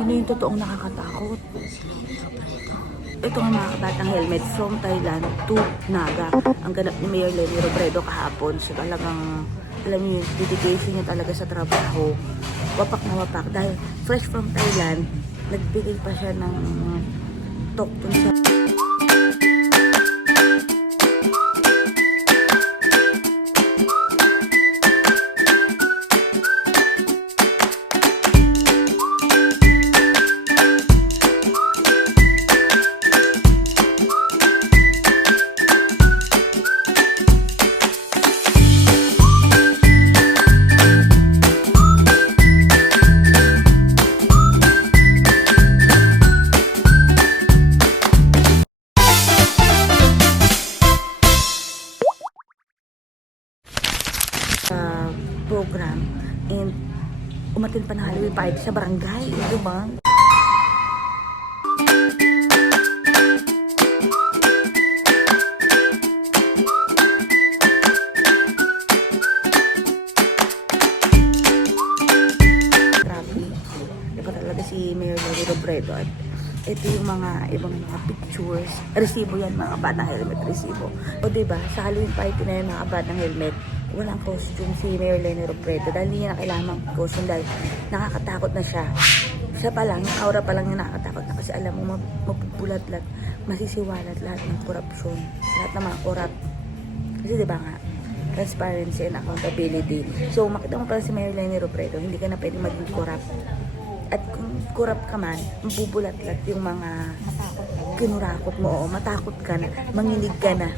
Sino yung totoong nakakatakot? Ito nga mga kabatang helmet from Thailand to Naga. Ang ganap ni Mayor Lenny Robredo kahapon. So talagang, alam niyo, dedication niya talaga sa trabaho. Wapak na wapak. Dahil fresh from Thailand, nagbigay pa siya ng talk dun sa program and umatin pa ng Halloween party sa barangay, di ba? Si Mayor Lori Robredo at ito yung mga ibang mga pictures. Resibo yan mga batang helmet, resibo. O diba, sa Halloween party na yun mga batang helmet, walang costume si Mayor Lenny Robredo dahil hindi niya na kailangan ng costume dahil nakakatakot na siya. Siya pa lang, aura pa lang yung nakakatakot na kasi alam mo, mabubulat-lat, masisiwalat lahat ng korupsyon, lahat ng mga korap. Kasi di ba nga, transparency and accountability. So, makita mo pala si Mayor Lenny Robredo, hindi ka na pwedeng maging corrupt. At kung corrupt ka man, mabubulat-lat yung mga kinurakot mo, o matakot ka na, manginig ka na.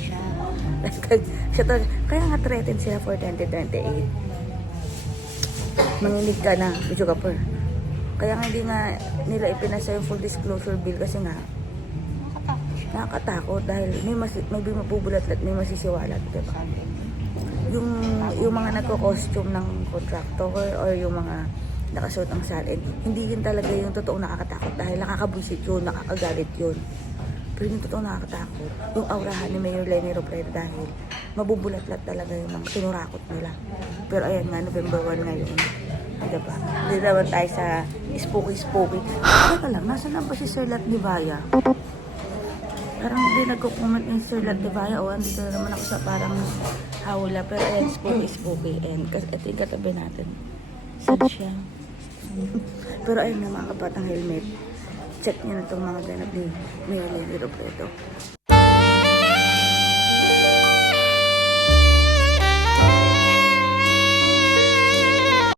Siya talaga, kaya nga threatened sila for 2028. Manginig ka na, video ka per. Kaya nga hindi nga nila ipinasa yung full disclosure bill kasi nga nakakatakot dahil may mas, may mabubulat-lat, may masisiwalat, diba? yung yung mga nagko-costume ng contractor or yung mga nakasuot ng salin, hindi yun talaga yung totoong nakakatakot dahil nakakabuisit yun, nakakagalit yun. Pero yung totoong nakakatakot, yung aurahan ni Mayor Lenny Robredo dahil mabubulat-lat talaga yung mga kinurakot nila. Pero ayan nga, November 1 ngayon. Diba? Hindi naman tayo sa spooky-spooky. Teka lang, nasa na ba si Sir Lat Nivaya? Parang hindi nagko-comment yung Sir Lat Nivaya o andito na naman ako sa parang hawla. Pero ayan, spooky-spooky. And kasi ito yung katabi natin. Sad siya. Pero ayun nga mga kabatang helmet. Check niyo na itong mga ganap ni Mayor Lenny Robredo.